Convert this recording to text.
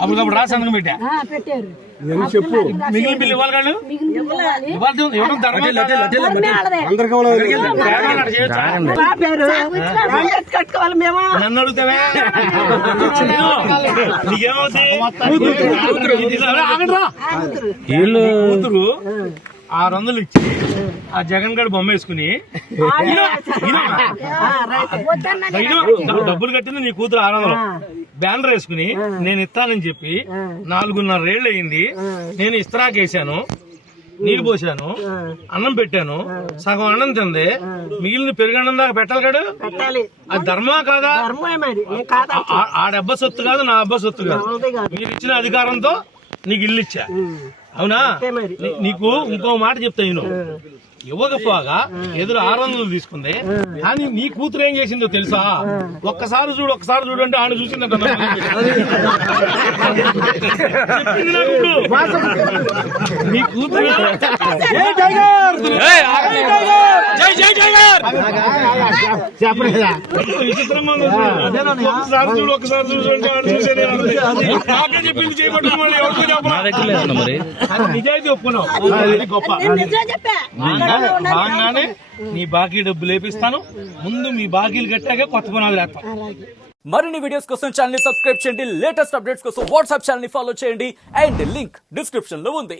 అప్పుడు రాసి సంతకం పెట్టా. ఆ, పెట్టారు. చెప్పు. మిగిలిన బిల్లు ఇవ్వాలి మేము. నన్ను అడుగుతావే? కూతురు ఆరు వందలు ఇచ్చి ఆ జగన్ గడు బొమ్మ వేసుకుని డబ్బులు కట్టింది నీ కూతురు ఆరు వందలు. బ్యానర్ వేసుకుని నేను ఇస్తానని చెప్పి నాలుగున్నర ఏళ్ళు అయింది నేను ఇస్త్రాకేసాను నీళ్ళు పోసాను అన్నం పెట్టాను సగం అన్నం తింది. మిగిలిన పెరుగన్నం దాకా పెట్టాలి కాడు అది ధర్మా కాదా? ఆడబ్బ సొత్తు కాదు నా అబ్బ సొత్తు కాదు. మీరు ఇచ్చిన అధికారంతో నీకు ఇల్లు ఇచ్చా. అవునా? నీకు ఇంకో మాట చెప్తా నేను. ఇవ్వకపోగా ఎదురు ఆరు వందలు తీసుకుంది. కానీ నీ కూతురు ఏం చేసిందో తెలుసా? ఒక్కసారి చూడు ఒక్కసారి చూడు అంటే ఆడ చూసిందంట. నీ కూతురు ఎవరికో నా చెప్పరా? దగ్గర లేదన్న మరి నిజాయితీ ఒప్పుకున్నావు గొప్ప నేను నీ బాకీ డబ్బులు లేపిస్తాను ముందు మీ బాకీలు కట్టాక కొత్త పునాదులు వేస్తాం మరిన్ని వీడియోస్ కోసం ఛానల్ని సబ్స్క్రైబ్ చేయండి లేటెస్ట్ అప్డేట్స్ కోసం వాట్సాప్ ఛానల్ని ఫాలో చేయండి అండ్ లింక్ డిస్క్రిప్షన్లో ఉంది